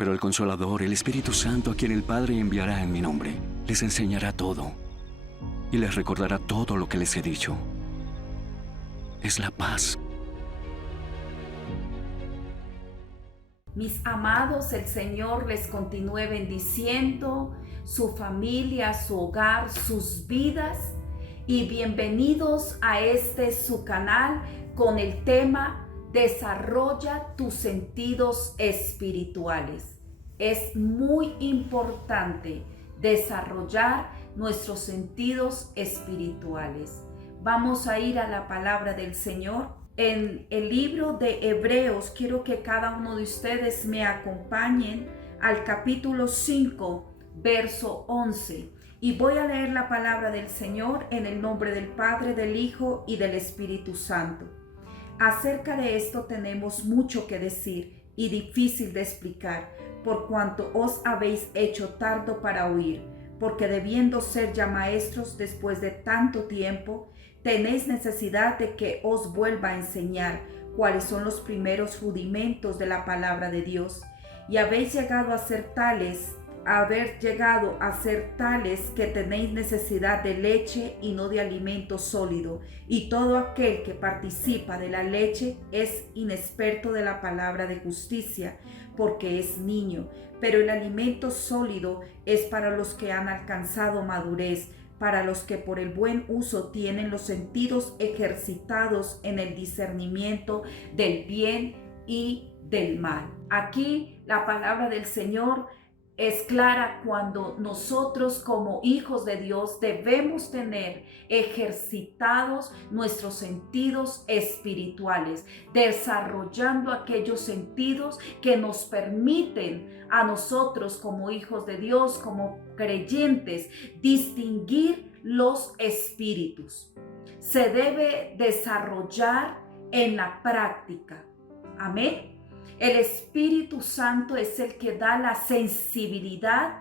Pero el Consolador, el Espíritu Santo, a quien el Padre enviará en mi nombre, les enseñará todo y les recordará todo lo que les he dicho. Es la paz. Mis amados, el Señor les continúe bendiciendo, su familia, su hogar, sus vidas. Y bienvenidos a su canal con el tema Desarrolla tus sentidos espirituales. Es muy importante desarrollar nuestros sentidos espirituales. Vamos a ir a la palabra del Señor. En el libro de Hebreos, quiero que cada uno de ustedes me acompañen al capítulo 5, verso 11. Y voy a leer la palabra del Señor en el nombre del Padre, del Hijo y del Espíritu Santo. Acerca de esto tenemos mucho que decir y difícil de explicar, por cuanto os habéis hecho tardo para oír, porque debiendo ser ya maestros después de tanto tiempo, tenéis necesidad de que os vuelva a enseñar cuáles son los primeros rudimentos de la palabra de Dios, y habéis llegado a ser tales, que tenéis necesidad de leche y no de alimento sólido, y todo aquel que participa de la leche es inexperto de la palabra de justicia, porque es niño, pero el alimento sólido es para los que han alcanzado madurez, para los que por el buen uso tienen los sentidos ejercitados en el discernimiento del bien y del mal. Aquí la palabra del Señor es clara cuando nosotros como hijos de Dios debemos tener ejercitados nuestros sentidos espirituales, desarrollando aquellos sentidos que nos permiten a nosotros como hijos de Dios, como creyentes, distinguir los espíritus. Se debe desarrollar en la práctica. Amén. El Espíritu Santo es el que da la sensibilidad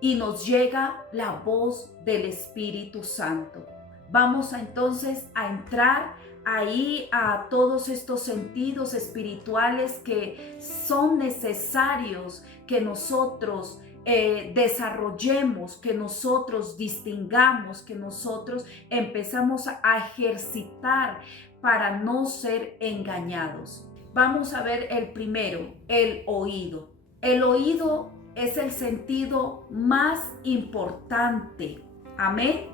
y nos llega la voz del Espíritu Santo. Vamos entonces a entrar ahí a todos estos sentidos espirituales que son necesarios que nosotros desarrollemos, que nosotros distingamos, que nosotros empezamos a ejercitar para no ser engañados. Vamos a ver el primero, el oído. El oído es el sentido más importante. Amén.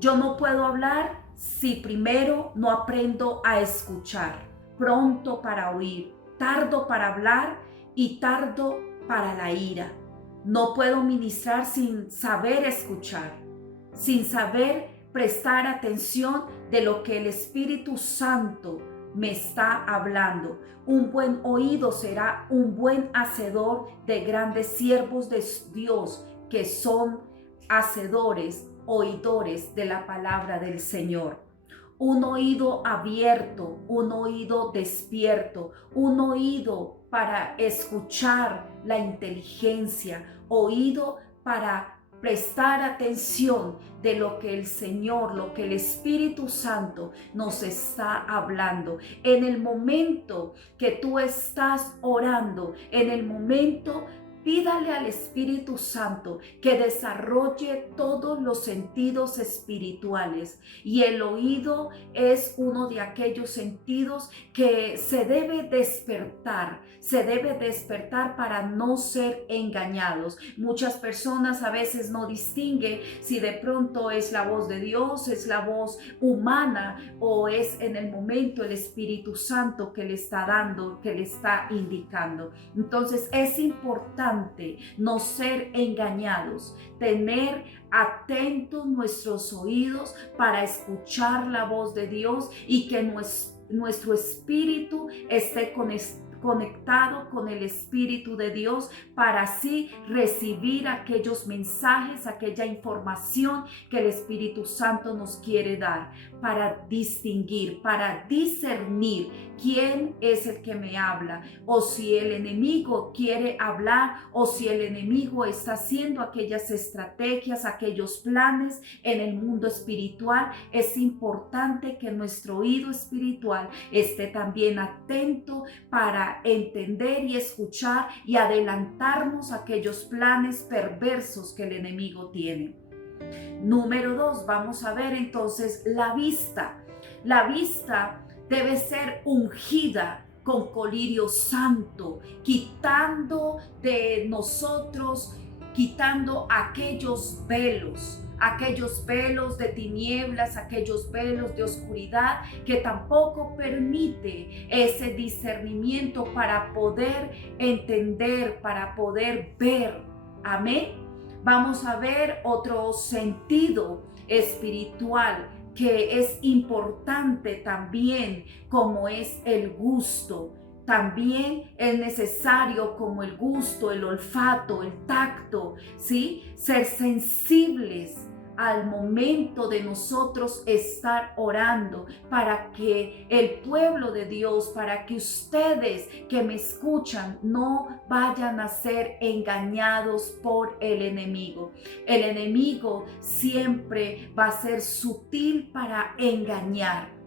Yo no puedo hablar si primero no aprendo a escuchar. Pronto para oír, tardo para hablar y tardo para la ira. No puedo ministrar sin saber escuchar, sin saber prestar atención de lo que el Espíritu Santo me está hablando. Un buen oído será un buen hacedor de grandes siervos de Dios, que son hacedores, oidores de la palabra del Señor. Un oído abierto, un oído despierto, un oído para escuchar la inteligencia, oído para prestar atención de lo que el Señor, lo que el Espíritu Santo nos está hablando. En el momento que tú estás orando, en el momento, pídale al Espíritu Santo que desarrolle todos los sentidos espirituales, y el oído es uno de aquellos sentidos que se debe despertar para no ser engañados. Muchas personas a veces no distinguen si de pronto es la voz de Dios, es la voz humana o es en el momento el Espíritu Santo que le está dando, que le está indicando. Entonces es importante no ser engañados, tener atentos nuestros oídos para escuchar la voz de Dios, y que nuestro espíritu esté conectado con el Espíritu de Dios para así recibir aquellos mensajes, aquella información que el Espíritu Santo nos quiere dar, para distinguir, para discernir quién es el que me habla, o si el enemigo quiere hablar, o si el enemigo está haciendo aquellas estrategias, aquellos planes en el mundo espiritual. Es importante que nuestro oído espiritual esté también atento para para entender y escuchar y adelantarnos a aquellos planes perversos que el enemigo tiene. Número 2, vamos a ver entonces la vista. La vista debe ser ungida con colirio santo, quitando de nosotros, quitando aquellos velos de tinieblas, aquellos velos de oscuridad que tampoco permite ese discernimiento para poder entender, para poder ver. Amén. Vamos a ver otro sentido espiritual que es importante también, como es el gusto. También es necesario, como el gusto, el olfato, el tacto, ¿sí? Ser sensibles al momento de nosotros estar orando, para que el pueblo de Dios, para que ustedes que me escuchan no vayan a ser engañados por el enemigo. El enemigo siempre va a ser sutil para engañar.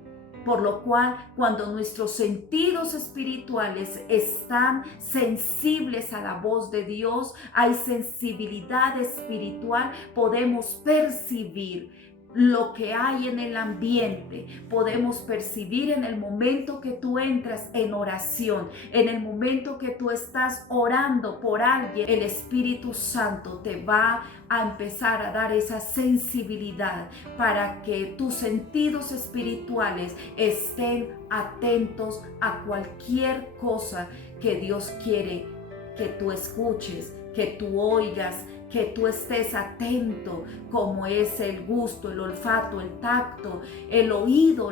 Por lo cual, cuando nuestros sentidos espirituales están sensibles a la voz de Dios, hay sensibilidad espiritual, podemos percibir lo que hay en el ambiente, podemos percibir en el momento que tú entras en oración, en el momento que tú estás orando por alguien, el Espíritu Santo te va a empezar a dar esa sensibilidad para que tus sentidos espirituales estén atentos a cualquier cosa que Dios quiere que tú escuches, que tú oigas, que tú estés atento, como es el gusto, el olfato, el tacto, el oído,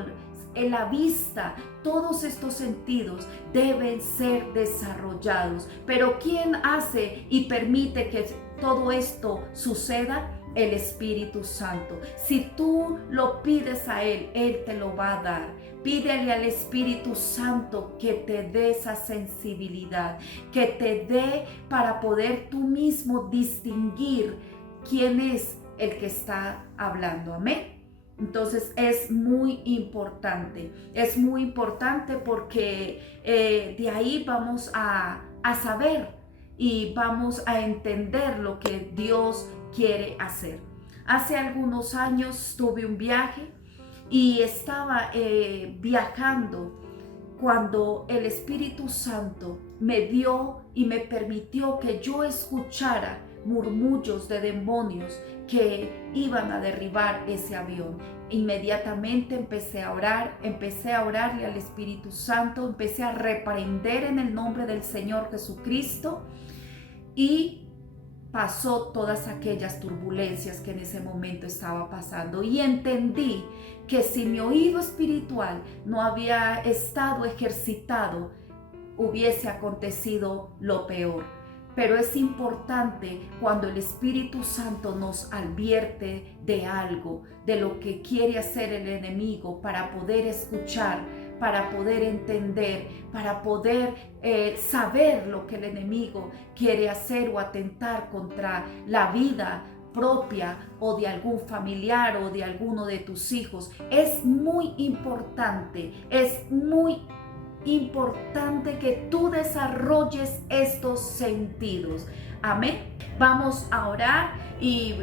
la vista. Todos estos sentidos deben ser desarrollados. Pero ¿quién hace y permite que todo esto suceda? El Espíritu Santo. Si tú lo pides a Él, Él te lo va a dar. Pídele al Espíritu Santo que te dé esa sensibilidad, que te dé para poder tú mismo distinguir quién es el que está hablando. Amén. Entonces es muy importante porque de ahí vamos a saber y vamos a entender lo que Dios quiere hacer. Hace algunos años tuve un viaje y estaba viajando cuando el Espíritu Santo me dio y me permitió que yo escuchara murmullos de demonios que iban a derribar ese avión. Inmediatamente empecé a orarle al Espíritu Santo, empecé a reprender en el nombre del Señor Jesucristo y pasó todas aquellas turbulencias que en ese momento estaba pasando, y entendí que si mi oído espiritual no había estado ejercitado, hubiese acontecido lo peor. Pero es importante cuando el Espíritu Santo nos advierte de algo, de lo que quiere hacer el enemigo, para poder escuchar, para poder entender, para poder saber lo que el enemigo quiere hacer o atentar contra la vida propia o de algún familiar o de alguno de tus hijos. Es muy importante que tú desarrolles estos sentidos. Amén. Vamos a orar y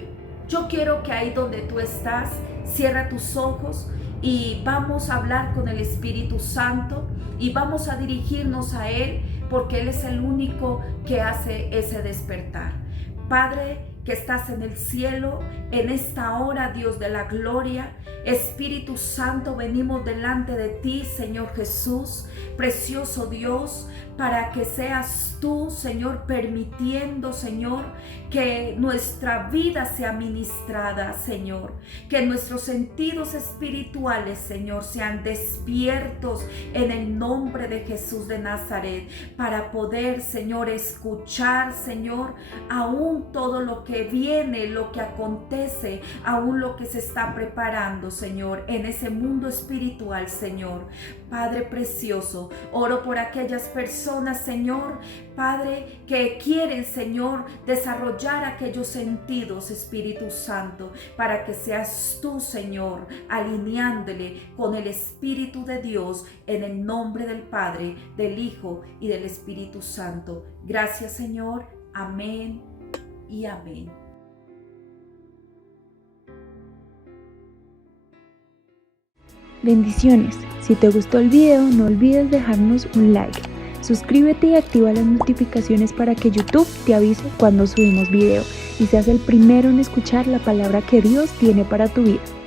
yo quiero que ahí donde tú estás, cierra tus ojos y vamos a hablar con el Espíritu Santo y vamos a dirigirnos a Él, porque Él es el único que hace ese despertar. Padre, que estás en el cielo, en esta hora, Dios de la gloria, Espíritu Santo, venimos delante de ti, Señor Jesús, precioso Dios, para que seas tú, Señor, permitiendo, Señor, que nuestra vida sea ministrada, Señor, que nuestros sentidos espirituales, Señor, sean despiertos en el nombre de Jesús de Nazaret, para poder, Señor, escuchar, Señor, aún todo lo que que viene, lo que acontece, aún lo que se está preparando, Señor, en ese mundo espiritual, Señor. Padre precioso, oro por aquellas personas, Señor, Padre, que quieren, Señor, desarrollar aquellos sentidos, Espíritu Santo, para que seas tú, Señor, alineándole con el Espíritu de Dios, en el nombre del Padre, del Hijo y del Espíritu Santo. Gracias, Señor. Amén y amén. Bendiciones. Si te gustó el video, no olvides dejarnos un like. Suscríbete y activa las notificaciones para que YouTube te avise cuando subimos video y seas el primero en escuchar la palabra que Dios tiene para tu vida.